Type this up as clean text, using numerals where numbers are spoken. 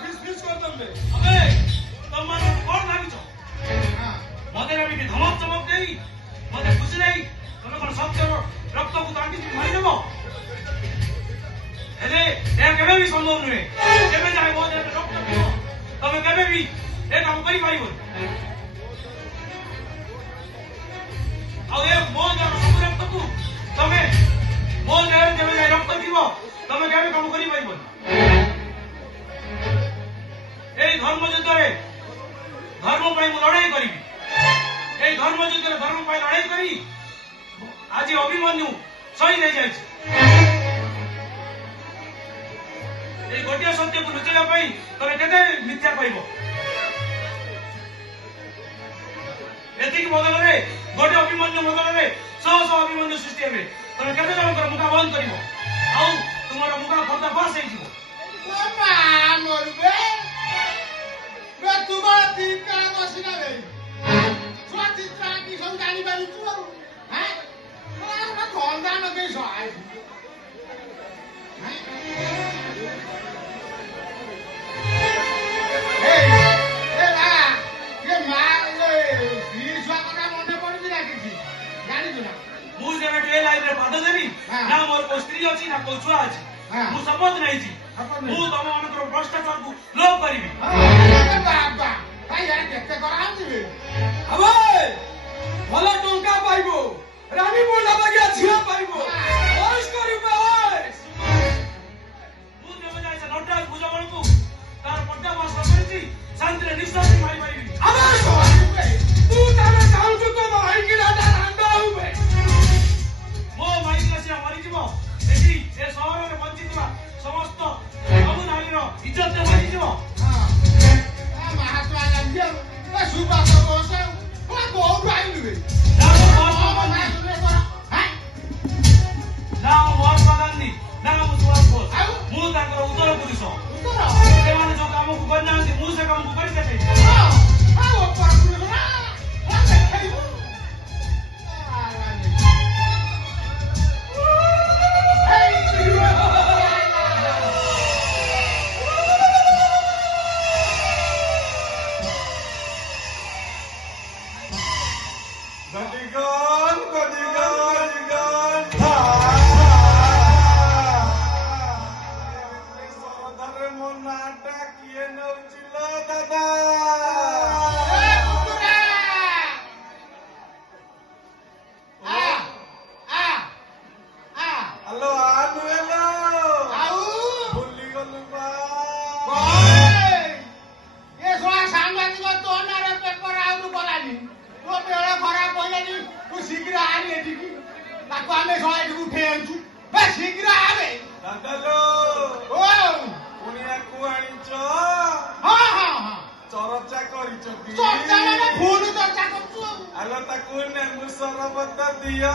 फिस फिस करतम बे अबे तुम माने कौन भागिଛ मते रवि के धमक चमक देई मते खुशी नहीं तने कोन सत्य रक्त को तांगी मारि देबो एले ए केबे भी संभव नुहे जेबे जाय मो दे रक्त पियो तमे केबे भी ए काम करि पाइबो आ ए मो दे रक्त को तमे मो दे जेबे जाय रक्त पियो तमे केबे काम करि पाइबो এই ধর্ম যুদ্ধরে ধর্ম পাই মু লড়াই করিবি এই ধর্ম যুদ্ধরে ধর্ম পাই লড়াই করি আজি অভিমন্যু শহীদ হয়ে যাইছে এই গোটিয়া সত্যকে লুচাইবা পাই তবে কেতে মিথ্যা পাইব এতিকি বদলরে গোটে অভিমন্যু বদলরে শহ শহ অভিমন্যু সৃষ্টি হবে তবে কেতে জনকর মুখা বন্ধ করিব আউ তোমার মুখা পর্দা ফাঁস হয়েଯିବ तू बड़ा ठीक करा बसिना बे छुआ चित्रा की सब जानी बारी तू हैं तोरा ना धंधा न के सहाय हैं ए ला ये मां ये बीर छुआ कथा मने पड़ी ना किसी जानी तू ना मु जेबे ट्रे लाइन रे पाद देबी ना मोर को स्त्री अछि ना को छुआ अछि मु शपथ नै छी मु तम मानकर भ्रष्टाचार को लोप करिबी बाबा भाई यार केते कराम दिबे अबे भला टंका पाइबो रानी बोला बगिया झिया पाइबो ओइस करिबे ओइस मु जेबे जाय से नटाल पूजा बळकु तार पट्टा मास करछि शांति रे निश्वास मारि पाइबी अबे तू तारे जाऊ तो भाई की दादा रांडा हुबे मो माइ क्लासिया मारि जिवो एठी ए शहर रे बंचितवा समस्त बाबू नालीर इज्जत मारि जिवो महात्मा गांधी ए सुभाष बोस ओला कोउ आइलु बे ना महात्मा गांधी ना सुभाष बोस मु ताकर उत्तर पुरुष ସେମାନେ ଯୋଉ କାମକୁ କରିନାହାନ୍ତି ମୁଁ ସେ କାମକୁ କରି ଦେଖେଇବି चर्चा करिछ की आलो ताकू नेमु सरबत दिया।